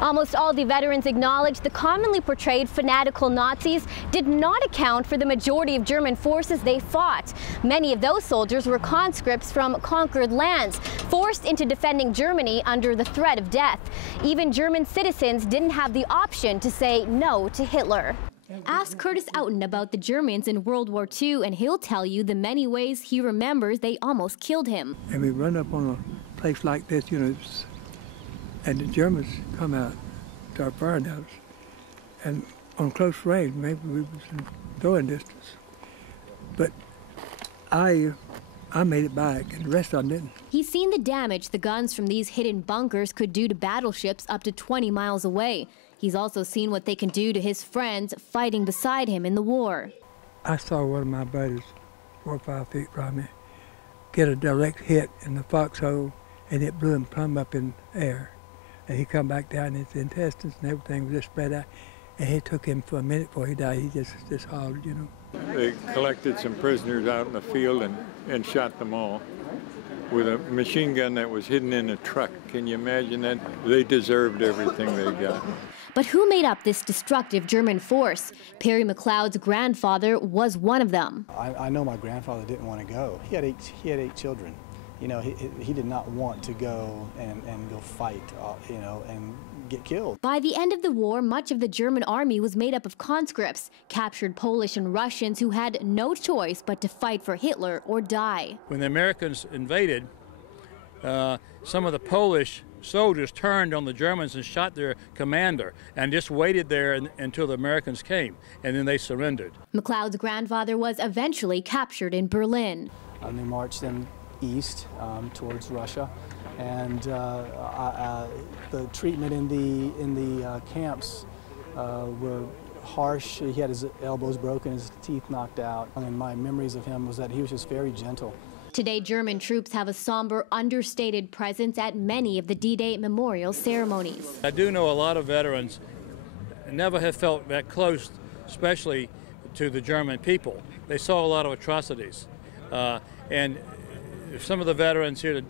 Almost all the veterans acknowledged the commonly portrayed fanatical Nazis did not account for the majority of German forces they fought. Many of those soldiers were conscripts from conquered lands, forced into defending Germany under the threat of death. Even German citizens didn't have the option to say no to Hitler. Ask Curtis Outen about the Germans in World War II, and he'll tell you the many ways he remembers they almost killed him. And we run up on a place like this, you know, and the Germans come out to our fire down, and on close range, maybe we was in throwing distance. But I made it back, and the rest of them didn't. He's seen the damage the guns from these hidden bunkers could do to battleships up to 20 miles away. He's also seen what they can do to his friends fighting beside him in the war. I saw one of my buddies, 4 or 5 feet from me, get a direct hit in the foxhole, and it blew him plumb up in the air. And he come back down, and his intestines and everything was just spread out. And it took him for a minute before he died. He just hollered, you know. They collected some prisoners out in the field and shot them all with a machine gun that was hidden in a truck. Can you imagine that? They deserved everything they got. But who made up this destructive German force? Perry McLeod's grandfather was one of them. I know my grandfather didn't want to go. He had eight children. You know, he did not want to go and go fight, you know, and get killed. By the end of the war, much of the German army was made up of conscripts, captured Polish and Russians who had no choice but to fight for Hitler or die. When the Americans invaded, some of the Polish soldiers turned on the Germans and shot their commander and just waited there until the Americans came, and then they surrendered. McLeod's grandfather was eventually captured in Berlin. They marched them east towards Russia, and the treatment in the camps were harsh. He had his elbows broken, his teeth knocked out, and my memories of him was that he was just very gentle. Today, German troops have a somber, understated presence at many of the D-Day memorial ceremonies. I do know a lot of veterans never have felt that close, especially to the German people. They saw a lot of atrocities, and some of the veterans here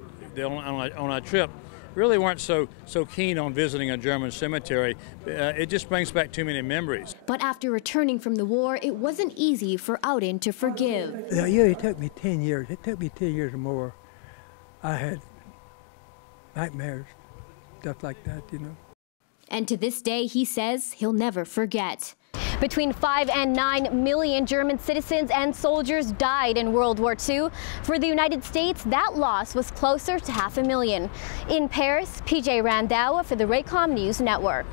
on our trip really weren't so keen on visiting a German cemetery. It just brings back too many memories. But after returning from the war, it wasn't easy for Outen to forgive. Yeah, it took me 10 years. It took me 10 years or more. I had nightmares, stuff like that, you know. And to this day, he says he'll never forget. Between 5 and 9 million German citizens and soldiers died in World War II. For the United States, that loss was closer to 500,000. In Paris, PJ Randau for the Raycom News Network.